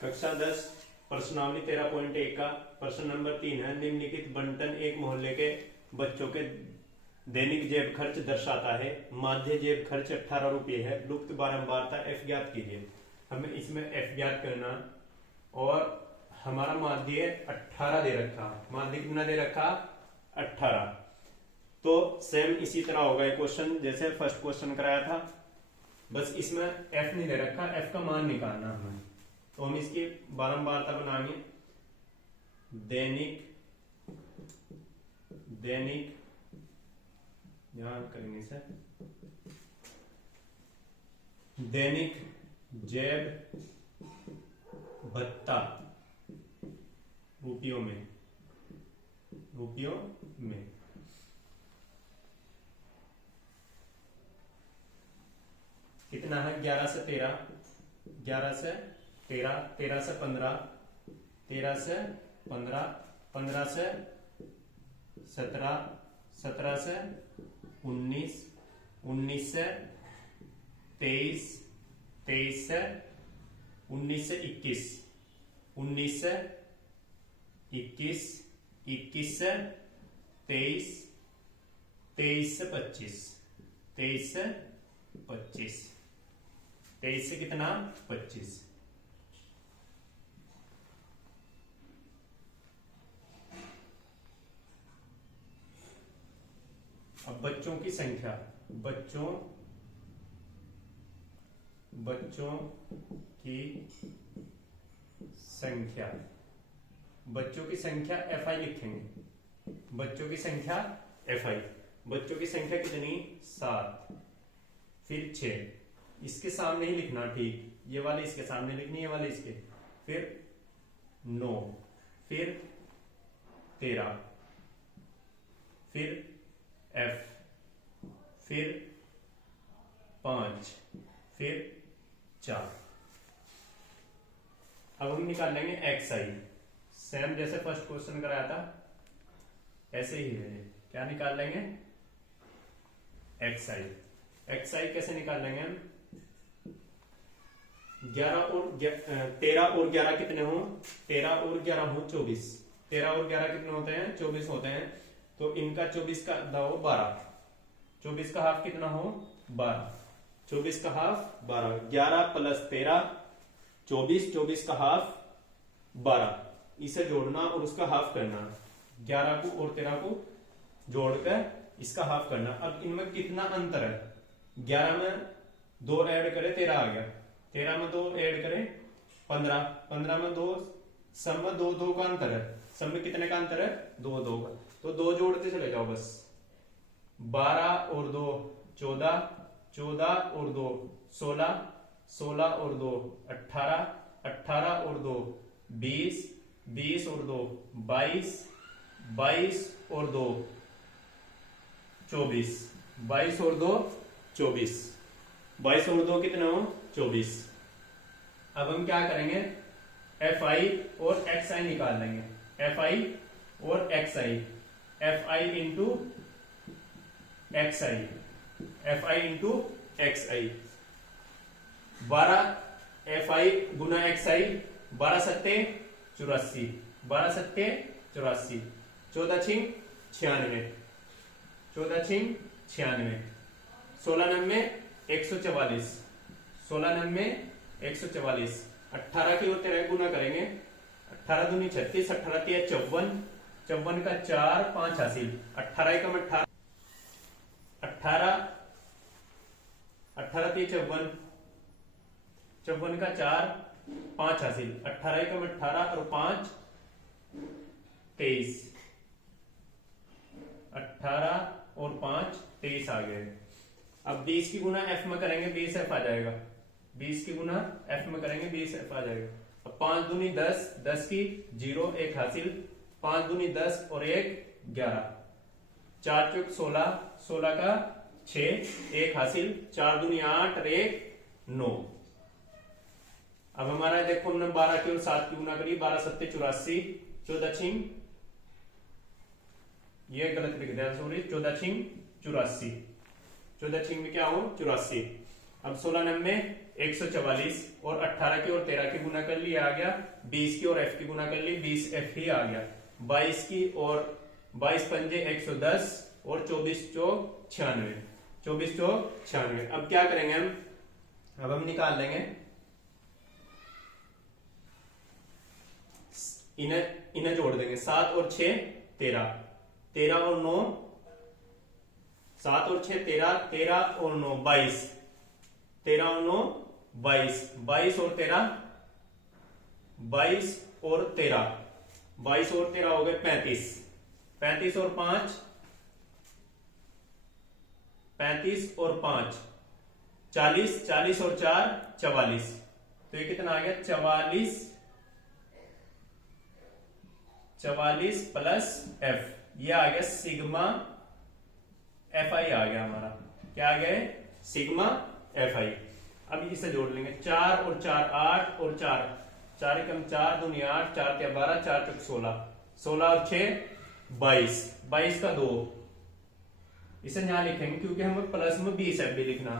कक्षा 10 प्रश्नावली 13.1 का प्रश्न नंबर 3 है। निम्नलिखित बंटन एक मोहल्ले के बच्चों के दैनिक जेब खर्च दर्शाता है। माध्य जेब खर्च 18 रुपये है। लुप्त बारंबारता एफ ज्ञात कीजिए। हमें इसमें एफ ज्ञात करना और हमारा माध्य 18 दे रखा। माध्य कितना दे रखा? 18। तो सेम इसी तरह होगा ये क्वेश्चन जैसे फर्स्ट क्वेश्चन कराया था, बस इसमें एफ नहीं दे रखा, एफ का मान निकालना हमें। तो हम इसकी बारंबारता बनाएंगे। दैनिक ध्यान करेंगे सर, दैनिक जेब भत्ता रुपयों में कितना है? 11 से 13, 11 से 13, 13 से 15, 13 से 15, 15 से 17, 17 से 19, 19 से 23, 23 से 19 से 21, 19 से 21, 21 से 23, 23 से 25, 23 से 25, 23 से कितना? 25। अब बच्चों की संख्या, बच्चों की संख्या एफ आई लिखेंगे। बच्चों की संख्या एफ आई। बच्चों की संख्या कितनी? 7, फिर 6, इसके सामने ही लिखना, ठीक, ये वाले इसके सामने लिखनी, ये वाले इसके, फिर 9, फिर 13, फिर एफ, फिर 5, फिर 4। अब हम निकाल लेंगे एक्स आई। सेम जैसे फर्स्ट क्वेश्चन कराया था ऐसे ही है। क्या निकाल लेंगे? एक्स आई। एक्स आई कैसे निकाल लेंगे हम? 13 और 11 कितने हो? 13 और 11 हो 24। 13 और 11 कितने होते हैं? 24 होते हैं। तो इनका 24 का आधा हो 12। 24 का हाफ कितना हो? 12। 24 का हाफ 12। 11 प्लस 13 24, 24 का हाफ 12। इसे जोड़ना और उसका हाफ करना। 11 को और 13 को जोड़कर इसका हाफ करना। अब इनमें कितना अंतर है? 11 में 2 ऐड करें 13 आ गया। 13 में 2 ऐड करें 15। 15 में 2, सब में 2 2 का अंतर है। सब में कितने का अंतर है? 2 2 का। तो 2 जोड़ते चले जाओ बस। 12 और 2 14, 14 और 2 16, 16 और 2 18, 18 और 2 20, 20 और 2 22, 22 और 2 24, 22 और 2 24, 22 और 2 कितना हो? 24। अब हम क्या करेंगे? एफ आई और एक्स आई निकाल लेंगे। एफ आई और X I, F I into X I, F I into X I. 12 F I गुना एक्स आई, 12 सत्ते 84, 12 सत्ते 84, 14 छिंग 96, 14 छिंग 96, 16 नब्बे 144, 16 नब्बे 144। 18 की और 13 गुना करेंगे। 18 दूनी 36, 18 तिया 54, 54 का 4 5 हासिल, 18 एकम 18, 18 18 तिया 54, 54 का 4 5 हासिल, 18 एकम 18 और 5 23, 18 और 5 23 आ गए। अब 20 की गुना एफ में करेंगे 20 एफ आ जाएगा। 20 की गुना एफ में करेंगे 20 एफ आ जाएगा। अब 5 दूनी 10, 10 की 0 1 हासिल, 5 दूनी 10 और 1 11, 4 चौक 16, 16 का 6 1 हासिल, 4 दूनी 8 और 1 9। अब हमारा देखो हमने 12 की और 7 की गुना करी, 12 सत्ते 84, 14 छिंग, ये गलत लिख दिया सॉरी, 14 छिंग 84, 14 छिंग में क्या हो? 84। अब 16 नब्बे 144 और 18 की और 13 की गुना कर ली, आ गया 20 की और f की गुना कर ली, 20f ही आ गया। 22 की और 22 पंजे 110 और 24 चौक 96, 24 चौक 96। अब क्या करेंगे हम, अब हम निकाल लेंगे इन्हें जोड़ देंगे। 7 और 6 13, 13 और 9 7 और 6 13, 13 और 9 22, 13 और 9 22, 22 और 13 22 और 13 22 और 13 हो गए 35, 35 और 5 35 और 5 40, 40 और 4 44। तो ये कितना आ गया 44 प्लस एफ, ये आ गया सिग्मा एफ आई आ गया हमारा। क्या आ गया सिग्मा एफ आई। अब इसे जोड़ लेंगे 4 और 4 8 और 4 4 एकम 4 दूनी 8 4 त्या 12 4 चौक 16, 16 और 6 22, 22 का 2। इसे यहां लिखेंगे क्योंकि हमें प्लस में 20 एफ भी लिखना,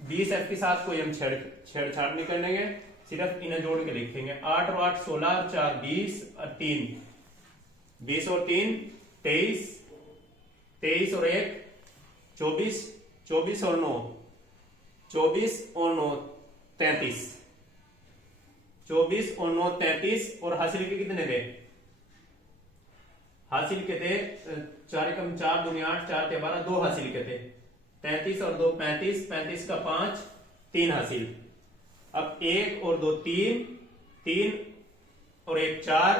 20 एफ के साथ कोई हम छेड़छाड़ नहीं करेंगे, सिर्फ इन्हें जोड़ के लिखेंगे। 8 और 8 16 और 4 20 और 3 20 और 3 23, 23 और 1 24, 24 और 9 24 और 9 33, 24 और 9 33 और हासिल के कितने थे, हासिल के थे 4 एकम 4 दूनी 8 4 त्या 12 2 हासिल के थे, 33 और 2 35, 35 का 5 3 हासिल। अब 1 और 2 3, 3 और 1 4,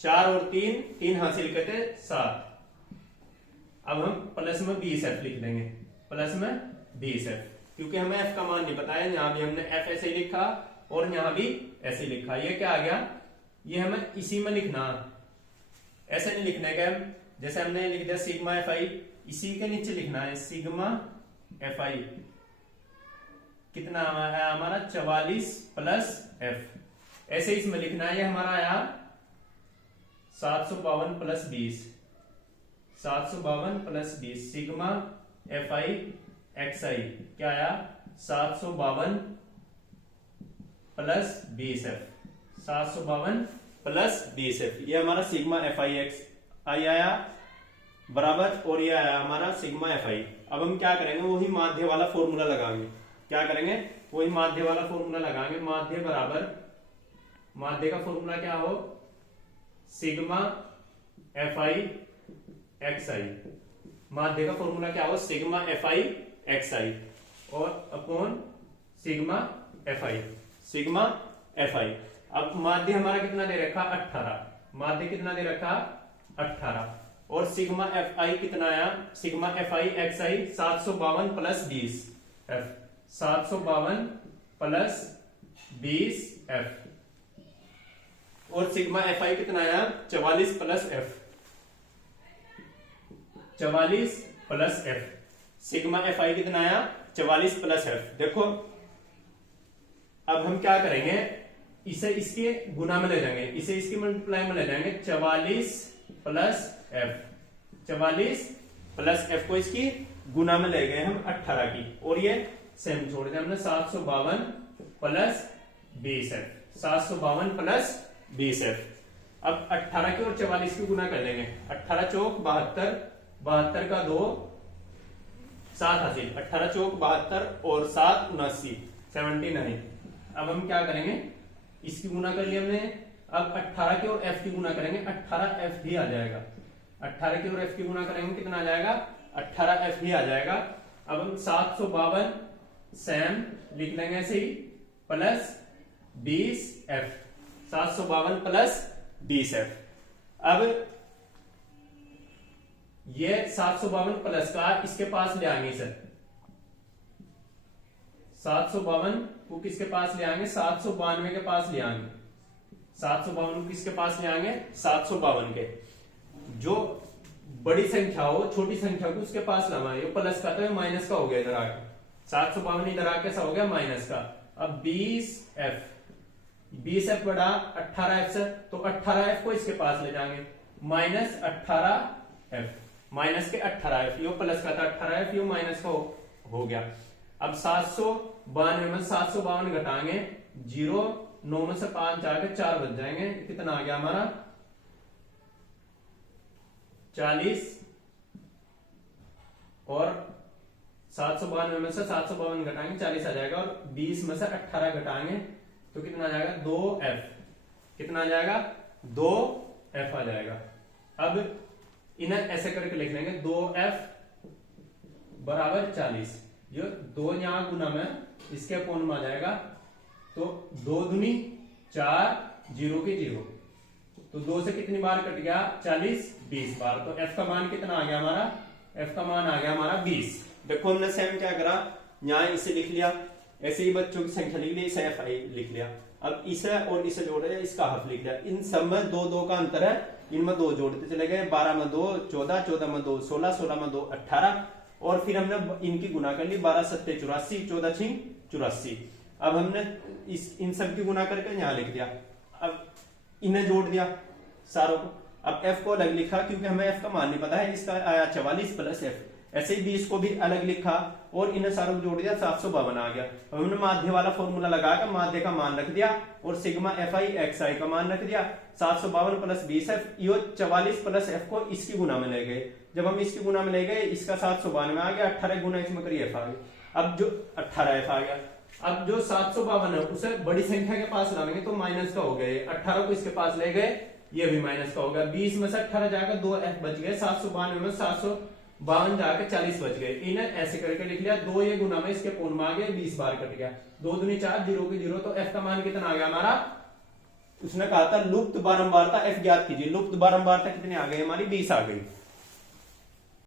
4 और 3 3 हासिल के थे 7। अब हम प्लस में 20 एफ लिख देंगे, प्लस में 20 एफ, क्योंकि हमें एफ का मान नहीं पता है। यहां भी हमने एफ ऐसे ही लिखा और यहां भी ऐसे लिखा। ये क्या आ गया, ये हमें इसी में लिखना, ऐसे नहीं लिखने का। जैसे हमने लिख दिया सिग्मा एफ आई, इसी के नीचे लिखना है सिग्मा एफ आई कितना है हमारा 44 प्लस एफ। ऐसे इसमें लिखना है, ये हमारा आया 752 plus 20, 752 plus 20 sigma F I X I क्या आया 752 प्लस 20 एफ, 752 प्लस 20 एफ। ये हमारा सिग्मा एफ आई एक्स आई आया बराबर, और ये आया हमारा सिग्मा एफ आई। अब हम क्या करेंगे, वही माध्य वाला फॉर्मूला लगाएंगे। क्या करेंगे, वही माध्य वाला फॉर्मूला लगाएंगे। माध्य बराबर, माध्य का फॉर्मूला क्या हो सिग्मा एफ आई एक्स आई, माध्य का फॉर्मूला क्या हो सिग्मा एफ आई एक्स आई और अपॉन सिग्मा एफ आई, सिग्मा एफ आई। अब माध्य हमारा कितना दे रखा 18, माध्य कितना दे रखा 18 और सिग्मा एफ आई कितना आया, sigma F I X I 752 plus 20 F, 752 plus 20 F और सिग्मा एफ आई कितना आया 44 plus F, 44 plus F. Sigma F आई कितना आया 44 प्लस एफ। देखो अब हम क्या करेंगे, इसे इसके गुना में ले जाएंगे, इसे इसके मल्टीप्लाई में ले जाएंगे। 44 प्लस एफ, 44 प्लस एफ को इसकी गुना में ले गए हम 18 की, और ये सेम छोड़ दिया हमने 752 प्लस 20 एफ, 752 प्लस 20 एफ। अब 18 की और 44 की गुना कर लेंगे। 18 चौक 72, 72 का 2 7 हासिल, 18 चौक 72 और 7 79, 79। अब हम क्या करेंगे, इसकी गुना कर लिया हमने। अब 18 की और एफ की गुना करेंगे, 18 एफ भी आ जाएगा। 18 की और एफ की गुना करेंगे कितना आ जाएगा 18 एफ भी आ जाएगा। अब हम 752 सेम लिख लेंगे ऐसे ही प्लस 20 एफ, 752 प्लस 20 एफ। अब ये 752 प्लस का इसके पास ले आएंगे सर, 752 को किसके पास ले आएंगे 792 के पास ले आएंगे, 752 को किसके पास ले आएंगे 752 के। जो बड़ी संख्या हो छोटी संख्या को उसके पास लाना है। प्लस का तो माइनस का हो गया इधर आके, 752 इधर आके ऐसा हो गया माइनस का। अब 20 एफ, 20 एफ बड़ा 18 एफ से, तो 18 एफ को इसके पास ले जाएंगे माइनस 18 एफ, माइनस के 18 एफ, यो प्लस का था 18 एफ, यो माइनस का हो गया। अब 92 में 752 घटाएंगे 0, 9 में से 5 जाके 4 बच जाएंगे, कितना आ गया हमारा 40, और 792 में से 752 घटाएंगे 40 आ जाएगा, और 20 में से 18 घटाएंगे तो कितना आ जाएगा 2f, कितना आ जाएगा 2f आ जाएगा। अब इन्हें ऐसे करके लिख लेंगे 2f बराबर 40, जो 2 यहां गुना में इसके अपोन में आ जाएगा, तो 2 दूनी 4, 0 के 0, तो 2 से कितनी बार कट गया 40, 20 बार, तो f का मान कितना आ गया हमारा, f का मान आ गया हमारा 20। देखो हमने सेम क्या करा, यहां इसे लिख लिया, ऐसे ही बच्चों की संख्या लिख ली, इसे fi लिख लिया, अब इसे और इसे जोड़ दिया, इसका हाफ लिख लिया, इन सब में 2 2 का अंतर है, इनमें 2 जोड़ते चले गए, 12 में 2 14, 14 में 2 16, 16 में 2 18, और फिर हमने इनकी गुना कर ली, 12 7 84, 14 6 84। अब हमने इन सब की गुना करके यहां लिख दिया, अब इन्हें जोड़ दिया सारों को, अब f को अलग लिखा क्योंकि हमें f का मान नहीं पता है, इसका आया 44 प्लस f, ऐसे ही 20 को भी अलग लिखा और इन्हें सारों को जोड़ दिया, 752 आ गया। अब हमने माध्य वाला फॉर्मूला लगाकर माध्य का मान रख दिया और सिग्मा fi xi का मान रख दिया, 752 प्लस 20f, यो 44 प्लस f को इसकी गुना में ले गए, जब हम इसकी गुना में ले गए इसका 752 आ गया, 18 गुना इसमें करिए f आ गई, अब जो 18f आ गया, अब जो 752 है उसे बड़ी संख्या के पास लाएंगे तो माइनस का हो गया, 18 को इसके पास ले गए ये भी माइनस का होगा, 20 में से 18 जाकर 2f बच गए, 752 में 752 जाकर 40 बच गए, इन्हें ऐसे करके लिख लिया, 2 ये गुना में इसके पूर्ण में आ गए, 20 बार कट गया, 2 दूनी 4, 0 के 0, तो f का मान कितना आ गया हमारा, उसने कहा था लुप्त बारंबारता f ज्ञात कीजिए, लुप्त बारंबारता कितनी आ गई हमारी 20 आ गई।